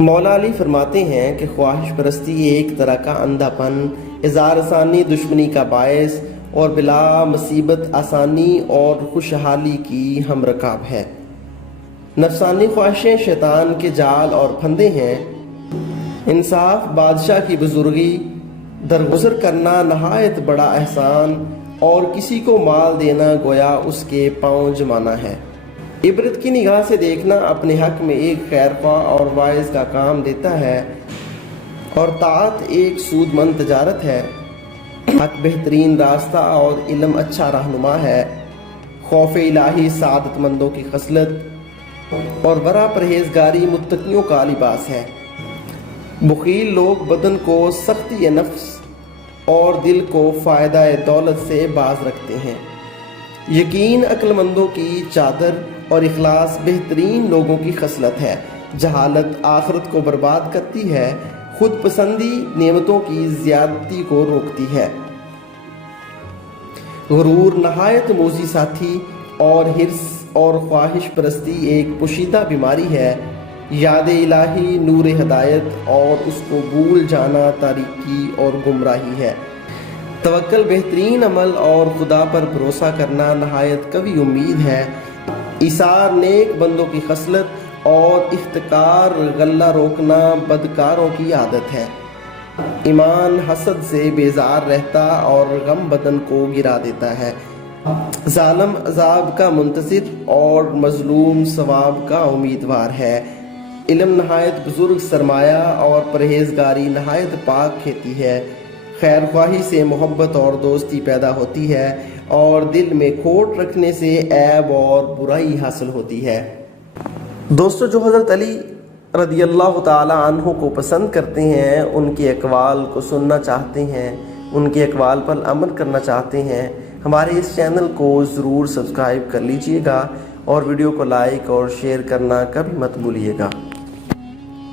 مولا علی فرماتے ہیں کہ خواہش پرستی ایک طرح کا اندھا پن، اظہار ثانی دشمنی کا باعث اور بلا مصیبت آسانی اور خوشحالی کی ہم رکاب ہے۔ نفسانی خواہشیں شیطان کے جال اور پھندے ہیں۔ انصاف بادشاہ کی بزرگی، درگزر کرنا نہایت بڑا احسان، اور کسی کو مال دینا گویا اس کے پاؤں جمانا ہے۔ عبرت کی نگاہ سے دیکھنا اپنے حق میں ایک خیر خواہ اور واعظ کا کام دیتا ہے، اور طاعت ایک سود مند تجارت ہے۔ حق بہترین راستہ اور علم اچھا رہنما ہے۔ خوف الہی سعادت مندوں کی خصلت اور ورع پرہیزگاری متقیوں کا لباس ہے۔ بخیل لوگ بدن کو سختی نفس اور دل کو فائدہ دولت سے باز رکھتے ہیں۔ یقین عقل مندوں کی چادر اور اخلاص بہترین لوگوں کی خصلت ہے۔ جہالت آخرت کو برباد کرتی ہے، خود پسندی نعمتوں کی زیادتی کو روکتی ہے۔ غرور نہایت موذی ساتھی اور حرص اور خواہش پرستی ایک پوشیدہ بیماری ہے۔ یاد الہی نور ہدایت اور اس کو بھول جانا تاریکی اور گمراہی ہے۔ توکل بہترین عمل اور خدا پر بھروسہ کرنا نہایت قوی امید ہے۔ ایثار نیک بندوں کی خصلت اور احتقار غلہ روکنا بدکاروں کی عادت ہے۔ ایمان حسد سے بیزار رہتا اور غم بدن کو گرا دیتا ہے۔ ظالم عذاب کا منتظر اور مظلوم ثواب کا امیدوار ہے۔ علم نہایت بزرگ سرمایہ اور پرہیزگاری نہایت پاک کھیتی ہے۔ خیر خواہی سے محبت اور دوستی پیدا ہوتی ہے، اور دل میں کھوٹ رکھنے سے عیب اور برائی حاصل ہوتی ہے۔ دوستو، جو حضرت علی رضی اللہ تعالی عنہ کو پسند کرتے ہیں، ان کے اقوال کو سننا چاہتے ہیں، ان کے اقوال پر عمل کرنا چاہتے ہیں، ہمارے اس چینل کو ضرور سبسکرائب کر لیجئے گا، اور ویڈیو کو لائک اور شیئر کرنا کبھی مت بھولیے گا۔